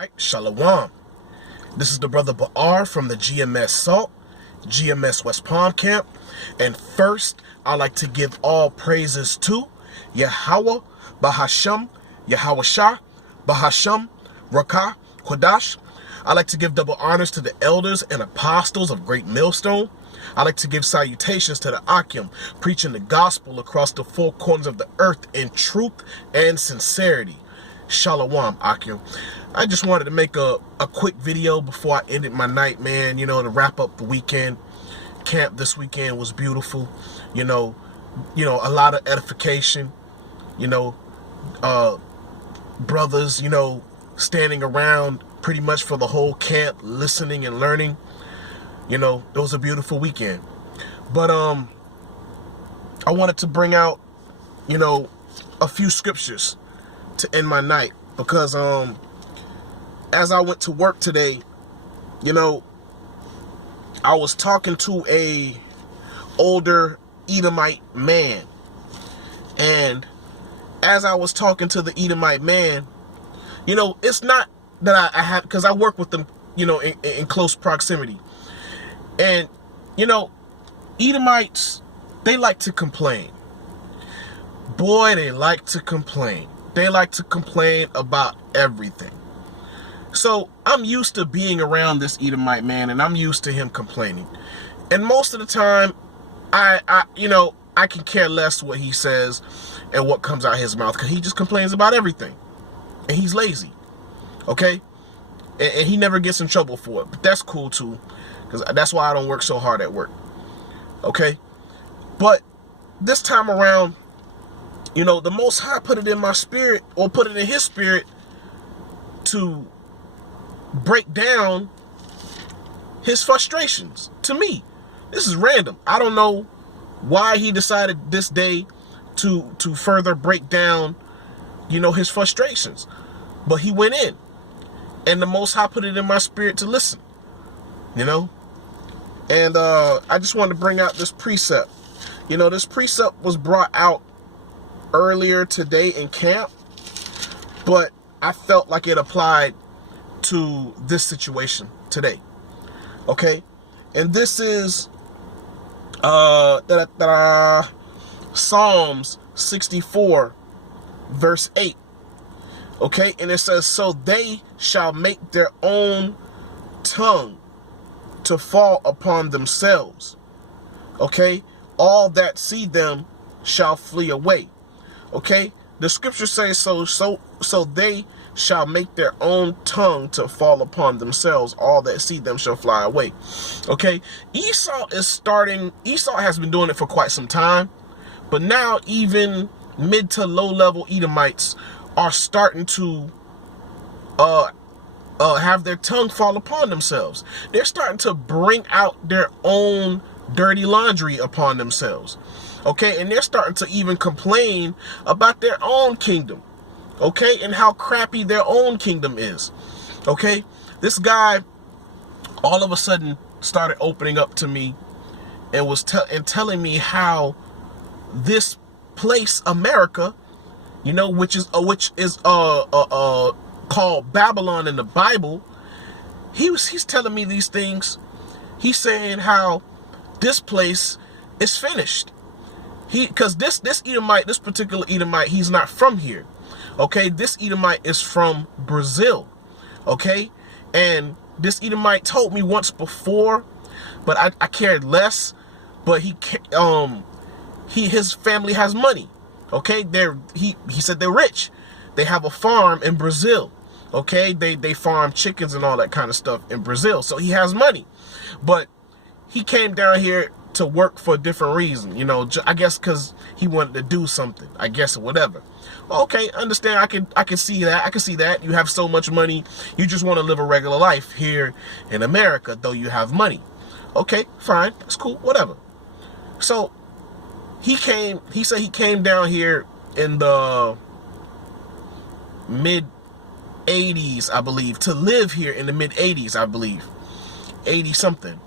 Right, Shalom. This is the brother Ba'ar from the GMS SALT, GMS West Palm Camp. And first, I'd like to give all praises to Yahweh, Bahasham, Yahweh Shah, Bahasham, Rakah, Kodash. I'd like to give double honors to the elders and apostles of Great Millstone. I'd like to give salutations to the Akim, preaching the gospel across the four corners of the earth in truth and sincerity. Shalom, Akim. I just wanted to make a quick video before I ended my night, man, to wrap up the weekend. Camp this weekend was beautiful, a lot of edification, brothers, standing around pretty much for the whole camp, listening and learning. It was a beautiful weekend. But I wanted to bring out, a few scriptures to end my night, because as I went to work today, I was talking to a older Edomite man, and as I was talking to the Edomite man, it's not that I have, because I work with them, in close proximity, and Edomites, they like to complain. Boy, they like to complain. They like to complain about everything. So I'm used to being around this Edomite man, and I'm used to him complaining. And most of the time, I can care less what he says and what comes out of his mouth, because he just complains about everything. And he's lazy. Okay? And he never gets in trouble for it. But that's cool too, because that's why I don't work so hard at work. Okay? But this time around, the Most High put it in my spirit, or put it in his spirit, to break down his frustrations to me. This is random. I don't know why he decided this day to further break down, his frustrations. But he went in, and the Most High put it in my spirit to listen, and I just wanted to bring out this precept. This precept was brought out earlier today in camp, but I felt like it applied to this situation today. Okay? And this is Psalms 64 verse 8. Okay? And it says, "So they shall make their own tongue to fall upon themselves. Okay? All that see them shall flee away." Okay? The scripture says so they shall make their own tongue to fall upon themselves. All that see them shall fly away. Okay? Esau has been doing it for quite some time, but now even mid to low level Edomites are starting to have their tongue fall upon themselves. They're starting to bring out their own dirty laundry upon themselves. Okay, and they're starting to even complain about their own kingdom. Okay, and how crappy their own kingdom is. Okay, this guy all of a sudden started opening up to me and was telling me how this place, America, which is called Babylon in the Bible. He's telling me these things. He's saying how this place is finished. Because this Edomite, this particular Edomite, he's not from here. Okay, this Edomite is from Brazil. Okay, and this Edomite told me once before, but I cared less. But his family has money. Okay, he said they're rich. They have a farm in Brazil. Okay, they farm chickens and all that kind of stuff in Brazil. So he has money, but he came down here to work for a different reason, I guess because he wanted to do something, I guess, or whatever. Okay, understand. I can see that. I can see that. You have so much money, you just want to live a regular life here in America, though you have money. Okay, fine, that's cool, whatever. So he said he came down here in the mid 80s, I believe, to live here in the mid 80s, I believe, 80 something.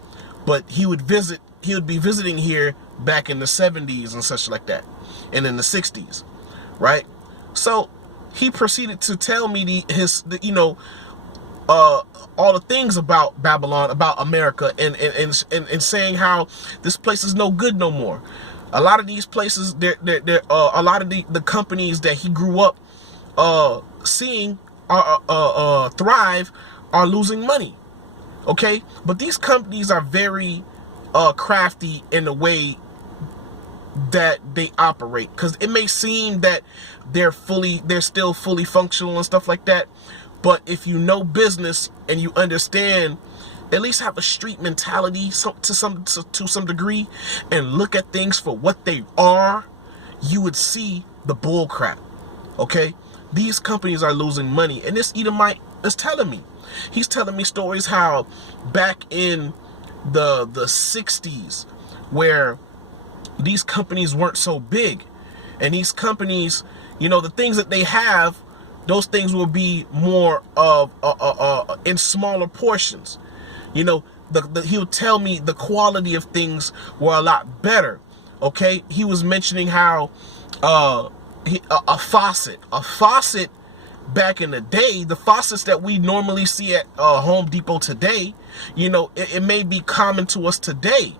But he would be visiting here back in the 70s and such like that, and in the 60s, right? So he proceeded to tell me all the things about Babylon, about America, and saying how this place is no good no more. A lot of these places, a lot of the companies that he grew up seeing thrive are losing money. Okay, but these companies are very crafty in the way that they operate, because it may seem that they're still fully functional and stuff like that, but if you know business and you understand, at least have a street mentality to some degree, and look at things for what they are, you would see the bull crap. Okay, these companies are losing money, and this Edomite is telling me. He's telling me stories how back in the 60s, where these companies weren't so big, and these companies, you know, the things that they have, those things will be more of in smaller portions. You know, he'll tell me the quality of things were a lot better. Okay, he was mentioning how a faucet back in the day, the faucets that we normally see at Home Depot today, you know, it may be common to us today.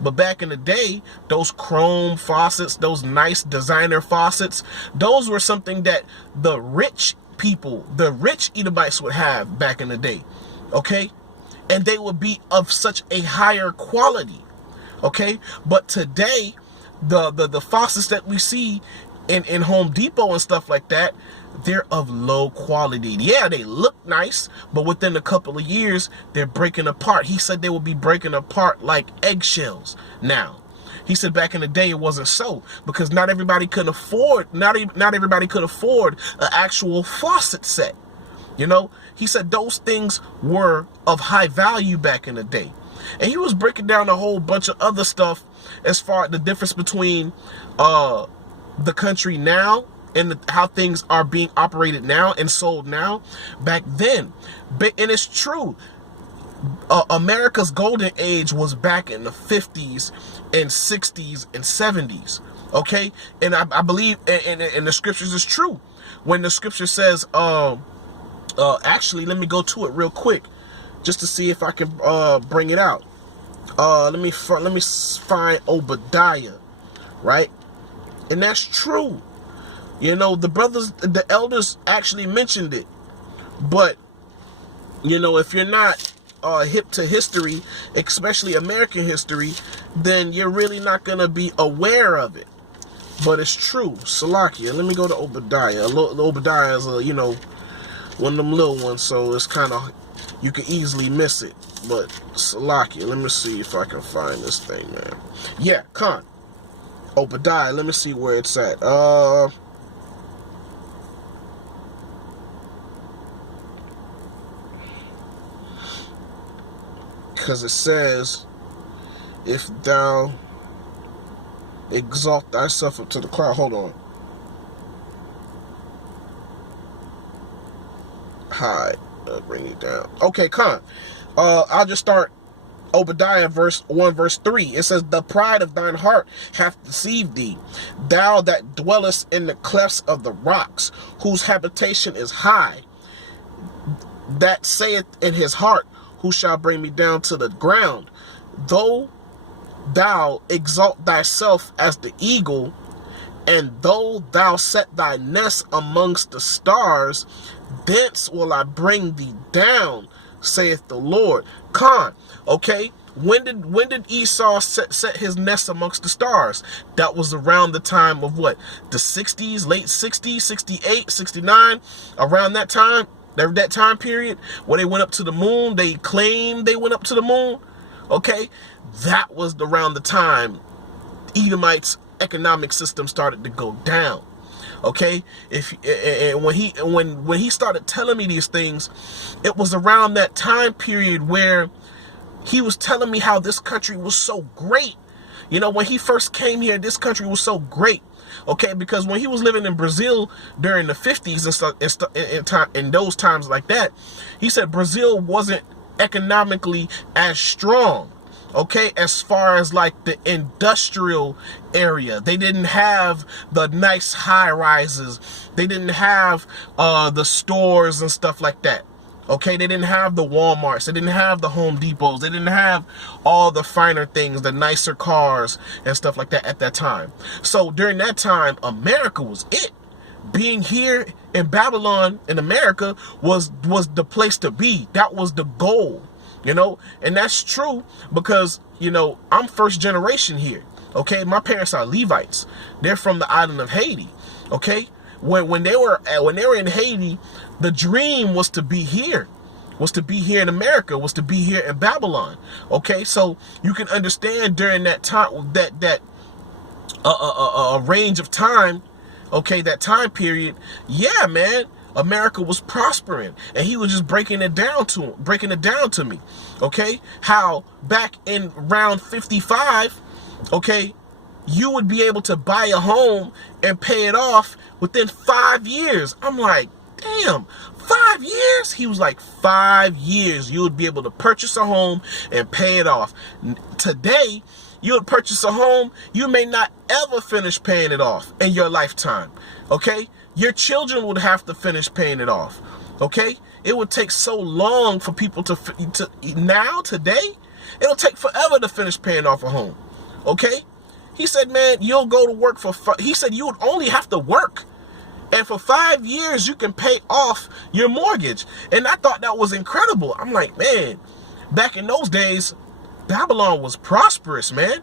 But back in the day, those chrome faucets, those nice designer faucets, those were something that the rich people, the rich Edomites would have back in the day. Okay? And they would be of such a higher quality. Okay? But today, the faucets that we see in Home Depot and stuff like that, they're of low quality. Yeah, they look nice, but within a couple of years, they're breaking apart. He said they will be breaking apart like eggshells now. He said back in the day it wasn't so, because not everybody could afford, not everybody could afford an actual faucet set. You know, he said those things were of high value back in the day. And he was breaking down a whole bunch of other stuff as far as the difference between the country now and how things are being operated now and sold now back then. And it's true. America's golden age was back in the 50s and 60s and 70s. Okay? And I believe, and the scriptures is true. When the scripture says, actually, let me go to it real quick just to see if I can bring it out. Let me find Obadiah, right? And that's true. You know, the elders actually mentioned it. But, you know, if you're not hip to history, especially American history, then you're really not going to be aware of it. But it's true. Salakia. Let me go to Obadiah. Obadiah is, you know, one of them little ones, so it's kind of, you can easily miss it. But Salakia, let me see if I can find this thing, man. Yeah, Khan. Obadiah, let me see where it's at. Because it says, if thou exalt thyself up to the cloud. Hold on. Hide. Bring it down. Okay, Khan. I'll just start Obadiah verse 1 verse 3. It says, the pride of thine heart hath deceived thee, thou that dwellest in the clefts of the rocks, whose habitation is high, that saith in his heart, who shall bring me down to the ground? Though thou exalt thyself as the eagle, and though thou set thy nest amongst the stars, thence will I bring thee down, saith the Lord. Khan, okay, when did Esau set his nest amongst the stars? That was around the time of what? The 60s, late 60s, 68, 69, around that time. That time period where they went up to the moon, they claimed they went up to the moon. Okay, that was around the time Edomites' economic system started to go down. Okay, when he started telling me these things, it was around that time period where he was telling me how this country was so great. You know, when he first came here, this country was so great. Okay, because when he was living in Brazil during the 50s and stuff, in those times like that, he said Brazil wasn't economically as strong. Okay, as far as like the industrial area, they didn't have the nice high rises. They didn't have the stores and stuff like that. Okay, they didn't have the Walmarts, they didn't have the Home Depots, they didn't have all the finer things, the nicer cars and stuff like that at that time. So during that time, America was it. Being here in Babylon in America was the place to be. That was the goal, and that's true because, I'm first generation here. Okay, my parents are Levites. They're from the island of Haiti. Okay, when they were in Haiti, the dream was to be here, in America, was to be here in Babylon. Okay, so you can understand during that time, that range of time, okay, that time period, yeah, man, America was prospering, and he was just breaking it down to me. Okay, how back in round 55, okay, you would be able to buy a home and pay it off within 5 years. I'm like, damn, 5 years? He was like, 5 years you would be able to purchase a home and pay it off. Today, you would purchase a home, you may not ever finish paying it off in your lifetime. Okay, your children would have to finish paying it off. Okay, it would take so long for people to now, today, it'll take forever to finish paying off a home. Okay, he said, man, you'll go to work he said you would only have to work, and for 5 years you can pay off your mortgage. And I thought that was incredible. I'm like, man, back in those days, Babylon was prosperous, man.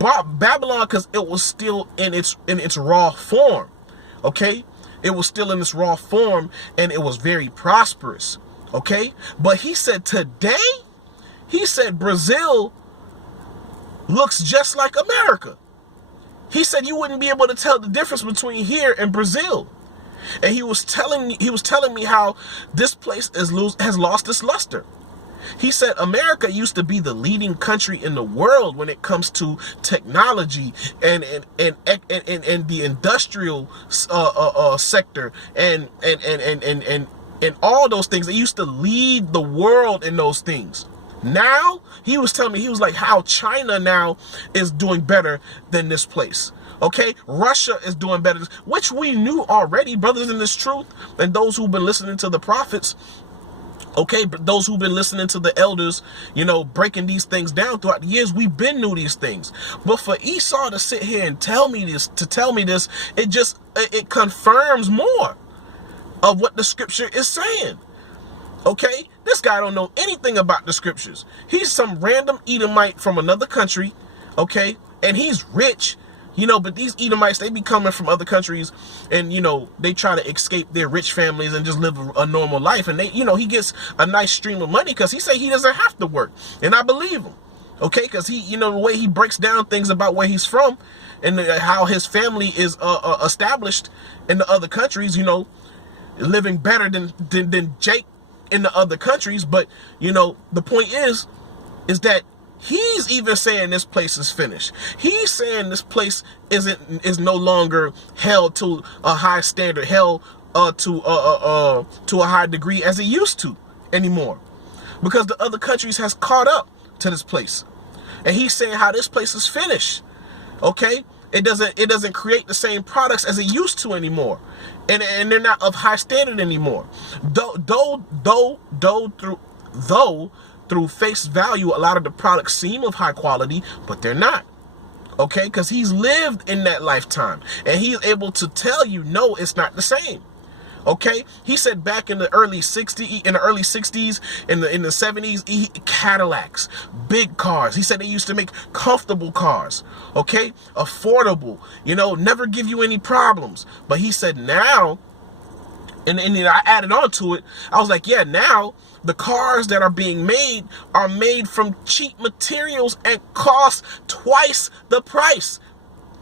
Babylon, because it was still in its raw form. Okay, it was still in its raw form, and it was very prosperous. Okay, but he said today, Brazil looks just like America. He said you wouldn't be able to tell the difference between here and Brazil. And he was telling me how this place has lost its luster. He said America used to be the leading country in the world when it comes to technology and the industrial sector and all those things. They used to lead the world in those things. Now, he was telling me, he was like, how China now is doing better than this place. Okay, Russia is doing better, which we knew already, brothers in this truth, and those who've been listening to the prophets. Okay, but those who've been listening to the elders, breaking these things down throughout the years, we've been knew these things. But for Esau to sit here and tell me this, it confirms more of what the scripture is saying. Okay, this guy don't know anything about the scriptures. He's some random Edomite from another country, okay, and he's rich, but these Edomites, they be coming from other countries, and, they try to escape their rich families and just live a normal life, and he gets a nice stream of money because he say he doesn't have to work, and I believe him, okay, because he, the way he breaks down things about where he's from, and how his family is established in the other countries, living better than Jake in the other countries. But the point is that he's even saying this place is finished. He's saying this place is no longer held to a high standard, held to a high degree as it used to anymore, because the other countries has caught up to this place, and he's saying how this place is finished. Okay, it doesn't create the same products as it used to anymore, and they're not of high standard anymore. Though through face value, a lot of the products seem of high quality, but they're not. Okay, because he's lived in that lifetime, and he's able to tell you, no, it's not the same. Okay, he said back in the early 60s, in the 70s, Cadillacs, big cars. He said they used to make comfortable cars. Okay, affordable. Never give you any problems. But he said now, and then I added on to it. I was like, yeah, now the cars that are made from cheap materials and cost twice the price,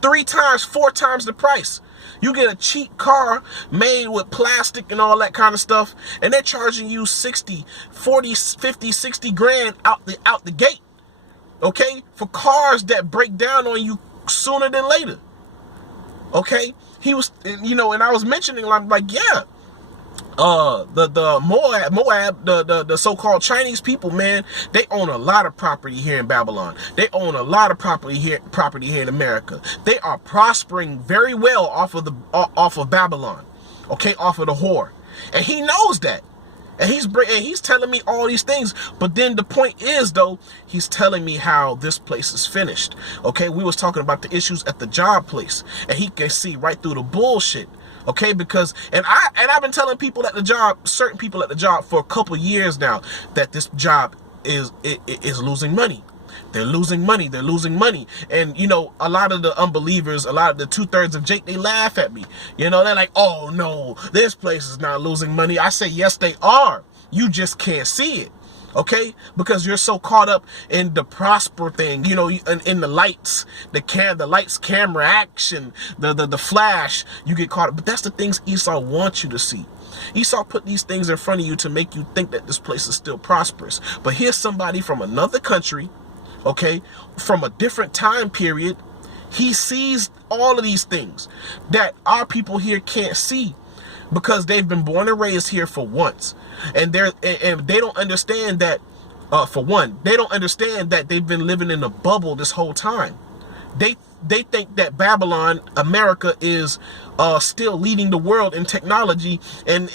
3 times, 4 times the price. You get a cheap car made with plastic and all that kind of stuff, and they're charging you 60, 40, 50, 60 grand out the gate. Okay, for cars that break down on you sooner than later. Okay, he was, and I was mentioning, I'm like, yeah. The Moab, the so-called Chinese people, man, they own a lot of property here in Babylon. They own a lot of property here in America. They are prospering very well off of Babylon, okay, off of the whore, and he knows that. And he's telling me all these things. But then the point is, though, he's telling me how this place is finished. Okay, we was talking about the issues at the job place, and he can see right through the bullshit. Okay, because I've been telling people at the job, certain people at the job, for a couple years now, that this job is losing money. They're losing money. They're losing money. And, you know, a lot of the unbelievers, a lot of the 2/3 of Jake, they laugh at me. You know, they're like, oh, no, this place is not losing money. I say, yes, they are. You just can't see it. Okay? Because you're so caught up in the prosper thing, you know, in the lights, the lights, camera, action, the flash, you get caught up. But that's the things Esau wants you to see. Esau put these things in front of you to make you think that this place is still prosperous. But here's somebody from another country, okay, from a different time period. He sees all of these things that our people here can't see because they've been born and raised here for once. And they don't understand that, for one, they don't understand that they've been living in a bubble this whole time. They think that Babylon, America, is still leading the world in technology and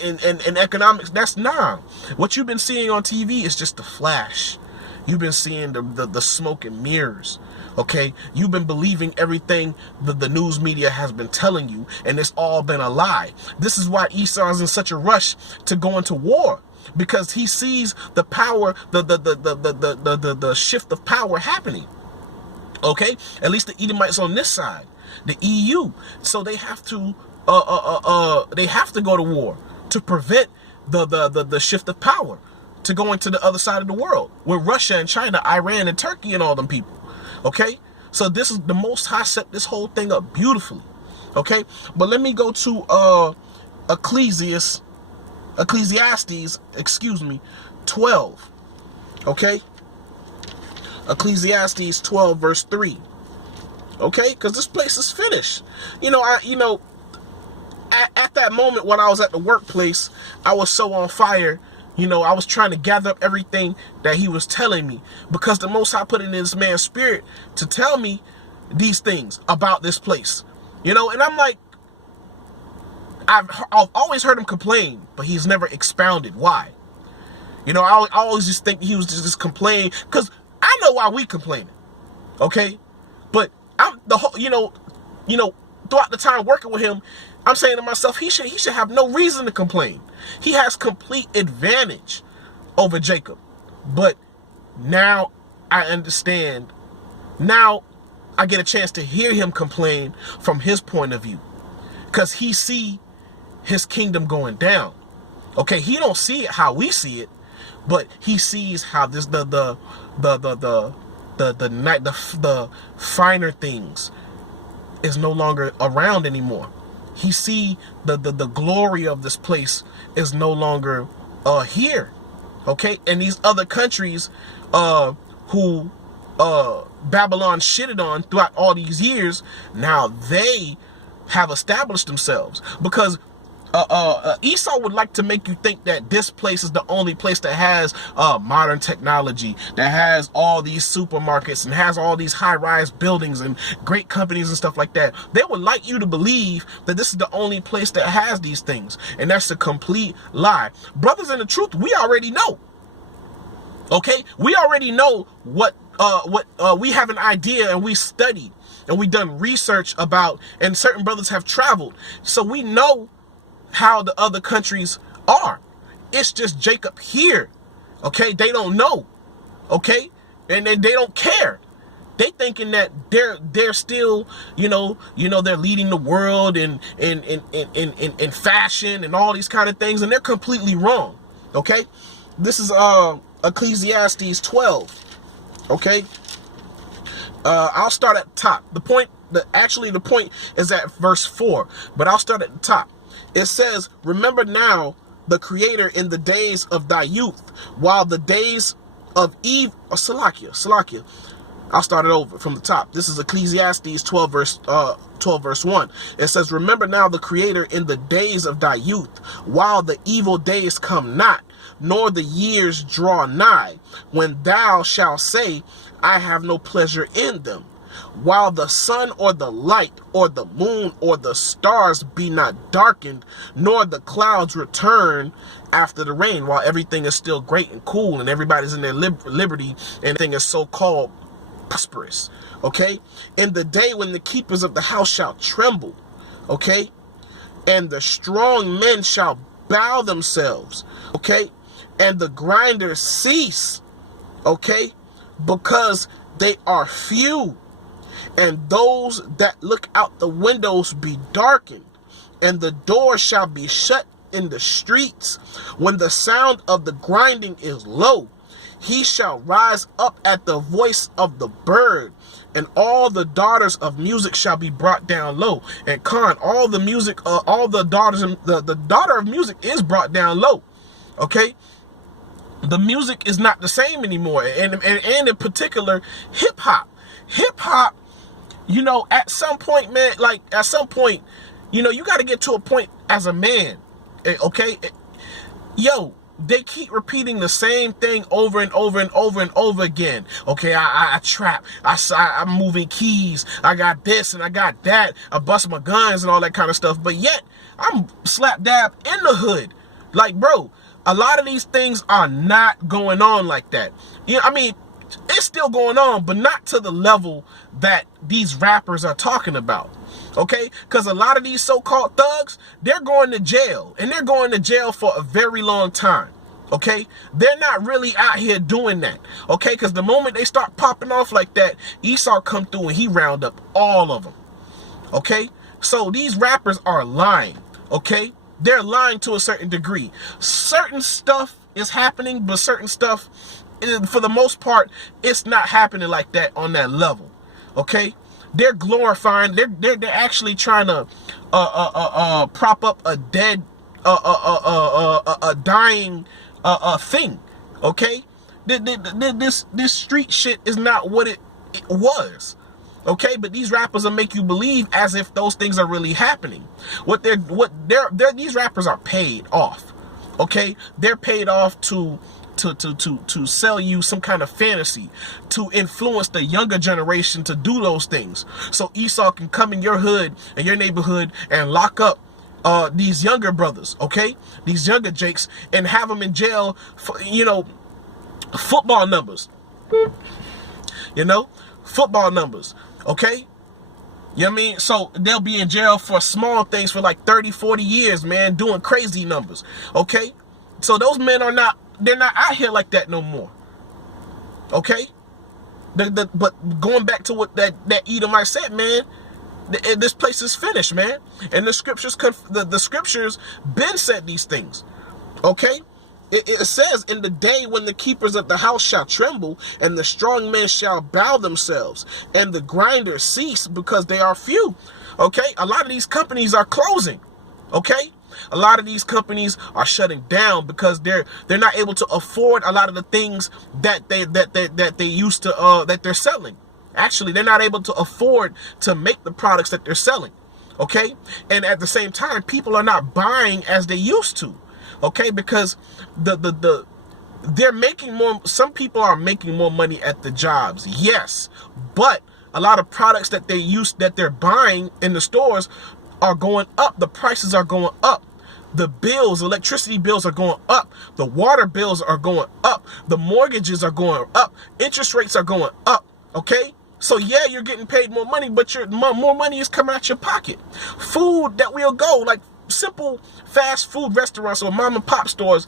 economics. That's nah. What you've been seeing on TV is just a flash. You've been seeing the smoke and mirrors. Okay, you've been believing everything the news media has been telling you, and it's all been a lie. This is why Esau is in such a rush to go into war, because he sees the power, the shift of power happening. Okay, at least the Edomites on this side, the EU. So they have to go to war to prevent the shift of power, to go into the other side of the world with Russia and China, Iran and Turkey and all them people. Okay, so this is the Most High set this whole thing up beautifully. Okay, but let me go to Ecclesiastes, 12. Okay, Ecclesiastes 12 verse 3. Okay, because this place is finished. At that moment when I was at the workplace, I was so on fire. You know, I was trying to gather up everything that he was telling me, because the Most High put it in this man's spirit to tell me these things about this place. You know, and I'm like, I've always heard him complain, but he's never expounded why. You know, I always just think he was just complaining, because I know why we complaining. Okay, but throughout the time working with him, I'm saying to myself, he should have no reason to complain. He has complete advantage over Jacob. But now I understand. Now I get a chance to hear him complain from his point of view, because he see his kingdom going down. Okay, he don't see it how we see it, but he sees how this the finer things is no longer around anymore. He see the glory of this place is no longer here. Okay, and these other countries who Babylon shitted on throughout all these years, now they have established themselves, because Esau would like to make you think that this place is the only place that has modern technology, that has all these supermarkets and has all these high-rise buildings and great companies and stuff like that. They would like you to believe that this is the only place that has these things, and that's a complete lie. Brothers in the truth, we already know. Okay, we already know what we have an idea, and we studied and we done research about, and certain brothers have traveled, so we know how the other countries are. It's just Jacob here. Okay, they don't know. Okay, and they don't care. They thinking that they're still, they're leading the world in fashion and all these kind of things, and they're completely wrong. Okay, this is Ecclesiastes 12. Okay, I'll start at the top. The point is at verse 4, but I'll start at the top. It says, remember now the Creator in the days of thy youth, while the days of Eve, or Salakia. I'll start it over from the top. This is Ecclesiastes 12 verse 1. It says, remember now the Creator in the days of thy youth, while the evil days come not, nor the years draw nigh, when thou shalt say, I have no pleasure in them. while the sun or the light or the moon or the stars be not darkened, nor the clouds return after the rain, while everything is still great and cool and everybody's in their liberty and everything is so-called prosperous. Okay? In the day when the keepers of the house shall tremble, okay, and the strong men shall bow themselves, okay, and the grinders cease, okay, because they are few, and those that look out the windows be darkened, and the doors shall be shut in the streets. When the sound of the grinding is low, he shall rise up at the voice of the bird, and all the daughters of music shall be brought down low. And all the music, all the daughters, the daughter of music is brought down low. Okay, the music is not the same anymore, and in particular, hip hop. You know, at some point, man, like at some point, you know, you got to get to a point as a man. Okay, yo. They keep repeating the same thing over and over and over and over again. Okay, I trap. I'm moving keys. I got this and I got that. I bust my guns and all that kind of stuff. But yet, I'm slap dab in the hood. Like, bro, a lot of these things are not going on like that. You know, I mean, it's still going on, but not to the level that these rappers are talking about. Okay, because a lot of these so-called thugs, they're going to jail, and they're going to jail for a very long time. Okay, they're not really out here doing that. Okay, because the moment they start popping off like that, Esau come through and he round up all of them. Okay, so these rappers are lying. Okay, they're lying to a certain degree. Certain stuff is happening, but certain stuff, for the most part, it's not happening like that on that level. Okay. They're glorifying. They're actually trying to prop up a dead, a dying thing. Okay, this street shit is not what it was. Okay, but these rappers will make you believe as if those things are really happening. These rappers are paid off. Okay, they're paid off to sell you some kind of fantasy, to influence the younger generation to do those things. So Esau can come in your hood and your neighborhood and lock up these younger brothers, okay? These younger Jakes, and have them in jail for, you know, football numbers. You know, football numbers, okay? You know what I mean? So they'll be in jail for small things for like 30, 40 years, man, doing crazy numbers, okay? So those men are not, they're not out here like that no more. Okay? But going back to what that Edomite said, man, this place is finished, man. And the scriptures, the scriptures been said these things. Okay? It says, in the day when the keepers of the house shall tremble, and the strong men shall bow themselves, and the grinders cease because they are few. Okay? A lot of these companies are closing. Okay? A lot of these companies are shutting down because they're not able to afford a lot of the things that they used to that they're selling. Actually, they're not able to afford to make the products that they're selling. Okay? And at the same time, people are not buying as they used to. Okay? Because they're making more, some people are making more money at the jobs. Yes, but a lot of products that they're buying in the stores are going up. The prices are going up. The bills, electricity bills are going up. The water bills are going up. The mortgages are going up. Interest rates are going up. Okay? So yeah, you're getting paid more money, but more money is coming out your pocket. Food that will go, like simple fast food restaurants or mom and pop stores,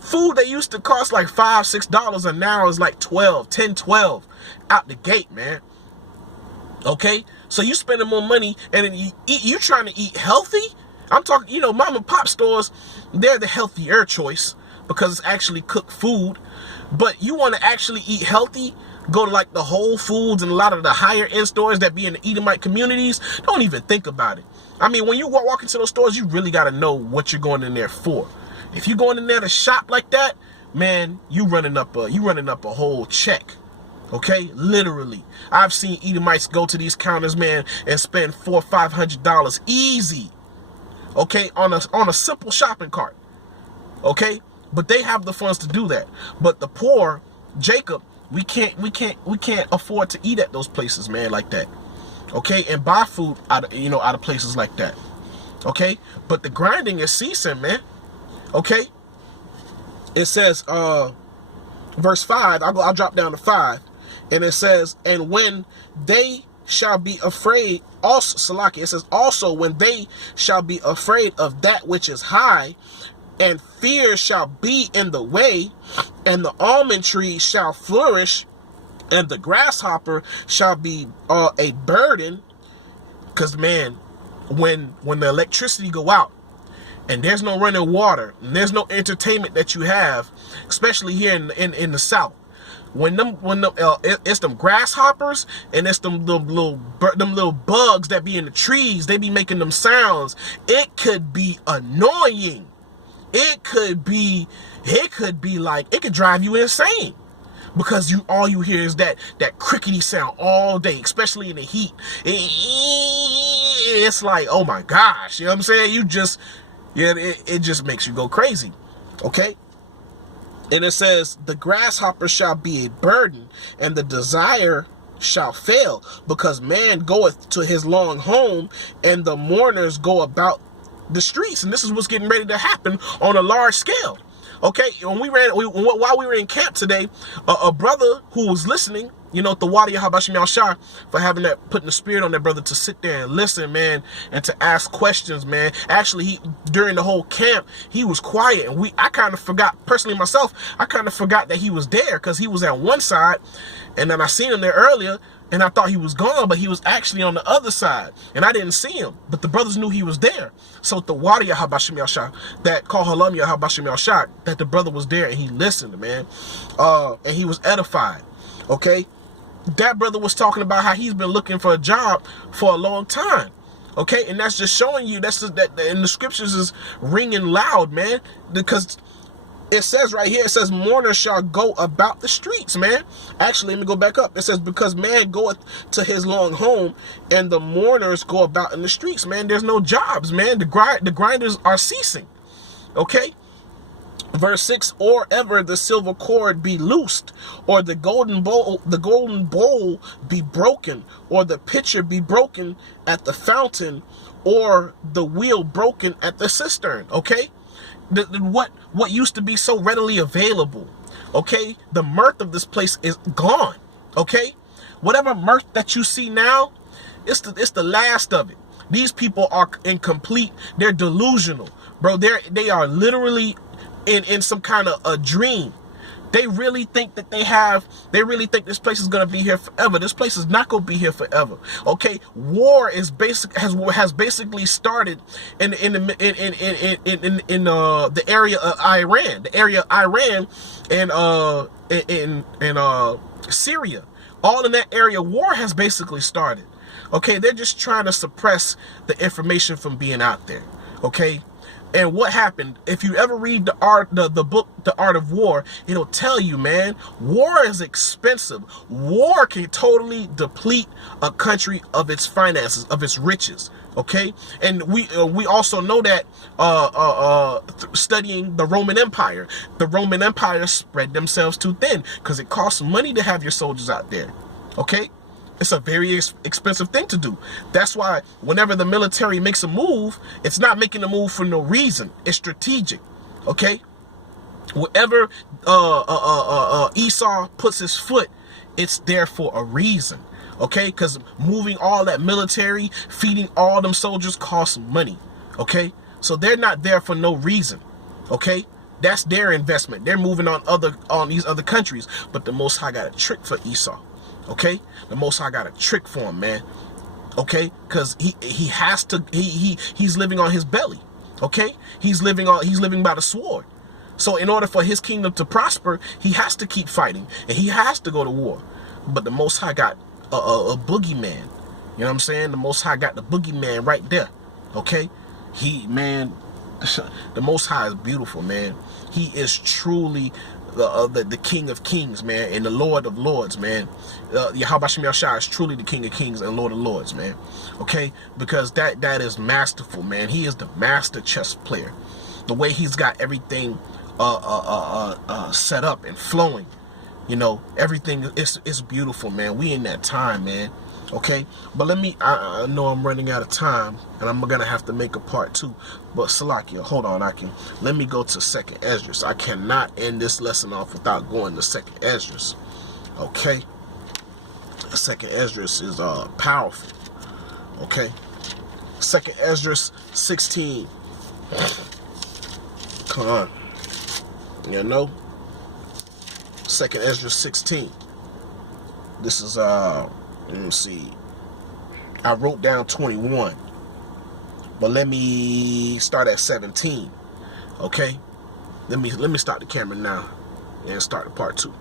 food that used to cost like $5, $6 and now is like 12, 10, 12 out the gate, man. Okay? So you spending more money and you trying to eat healthy? I'm talking, you know, mom and pop stores, they're the healthier choice because it's actually cooked food. But you want to actually eat healthy, go to like the Whole Foods and a lot of the higher end stores that be in the Edomite communities, don't even think about it. I mean, when you walk into those stores, you really got to know what you're going in there for. If you're going in there to shop like that, man, you running up a whole check. Okay, literally. I've seen Edomites go to these counters, man, and spend $400 or $500 easy. Okay, on a simple shopping cart. Okay, but they have the funds to do that. But the poor Jacob, We can't afford to eat at those places, man, like that. Okay, and buy food out of places like that. Okay, but the grinding is ceasing, man. Okay, it says, verse 5. I'll drop down to 5, and it says, and when they shall be afraid, also, Salaki, it says, also when they shall be afraid of that which is high, and fear shall be in the way, and the almond tree shall flourish, and the grasshopper shall be a burden. Because, man, when the electricity go out, and there's no running water, and there's no entertainment that you have, especially here in the South, it's them grasshoppers, and it's them little bugs that be in the trees, they be making them sounds. It could be annoying. It could be like, it could drive you insane, because all you hear is that crickety sound all day, especially in the heat. It's like, oh my gosh, you know what I'm saying? It just makes you go crazy. Okay? And it says, the grasshopper shall be a burden, and the desire shall fail, because man goeth to his long home, and the mourners go about the streets. And this is what's getting ready to happen on a large scale. Okay, while we were in camp today, a brother who was listening, the Wadi Habashim Al-Shah, for putting the spirit on that brother to sit there and listen, man, and to ask questions, man. Actually, during the whole camp, he was quiet, and I kind of forgot, personally myself, I kind of forgot that he was there, because he was at one side, and then I seen him there earlier, and I thought he was gone, but he was actually on the other side, and I didn't see him, but the brothers knew he was there. So the Wadi Habashim Al-Shah, that called Halam Habashim Al-Shah, that the brother was there, and he listened, man, and he was edified. Okay, that brother was talking about how he's been looking for a job for a long time. Okay, and that's just showing you, and the scriptures is ringing loud, man, because it says right here, it says, mourners shall go about the streets, man. Actually, let me go back up. It says, because man goeth to his long home, and the mourners go about in the streets, man. There's no jobs, man. The grinders are ceasing. Okay? Verse 6, or ever the silver cord be loosed, or the golden bowl be broken, or the pitcher be broken at the fountain, or the wheel broken at the cistern. Okay? What used to be so readily available, okay, the mirth of this place is gone. Okay, whatever mirth that you see now, it's the last of it. These people are incomplete. They're delusional, bro. They are literally in some kind of a dream. They really think that they really think this place is gonna be here forever. This place is not gonna be here forever. Okay, war has basically started in the area of Iran, and Syria. All in that area, war has basically started. Okay, they're just trying to suppress the information from being out there. Okay. And what happened, if you ever read the book, The Art of War, it'll tell you, man, war is expensive. War can totally deplete a country of its finances, of its riches. Okay, and we also know that studying the Roman Empire spread themselves too thin, because it costs money to have your soldiers out there. Okay. It's a very expensive thing to do. That's why whenever the military makes a move, it's not making a move for no reason. It's strategic. Okay? Wherever Esau puts his foot, it's there for a reason. Okay? Because moving all that military, feeding all them soldiers costs money. Okay? So they're not there for no reason. Okay? That's their investment. They're moving on these other countries. But the Most High got a trick for Esau. Okay, the Most High got a trick for him, man. Okay, because he's living on his belly. Okay, he's living by the sword. So in order for his kingdom to prosper, he has to keep fighting, and he has to go to war. But the Most High got a boogeyman. You know what I'm saying? The Most High got the boogeyman right there. Okay, the Most High is beautiful, man. He is truly the King of Kings, man, and the Lord of Lords, man. Yahweh Shem Yahshua is truly the King of Kings and Lord of Lords, man. Okay, because that is masterful, man. He is the master chess player. The way he's got everything set up and flowing, You know, everything is beautiful, man. We in that time, man. Okay, but I know I'm running out of time, and I'm gonna have to make a part 2. But Salakia, hold on, let me go to 2nd Esdras. I cannot end this lesson off without going to 2nd Esdras. Okay, 2nd Esdras is powerful. Okay, 2nd Esdras 16. Come on, you know, 2nd Esdras 16. This is let me see. I wrote down 21, but let me start at 17. Okay, let me stop the camera now and start the part 2.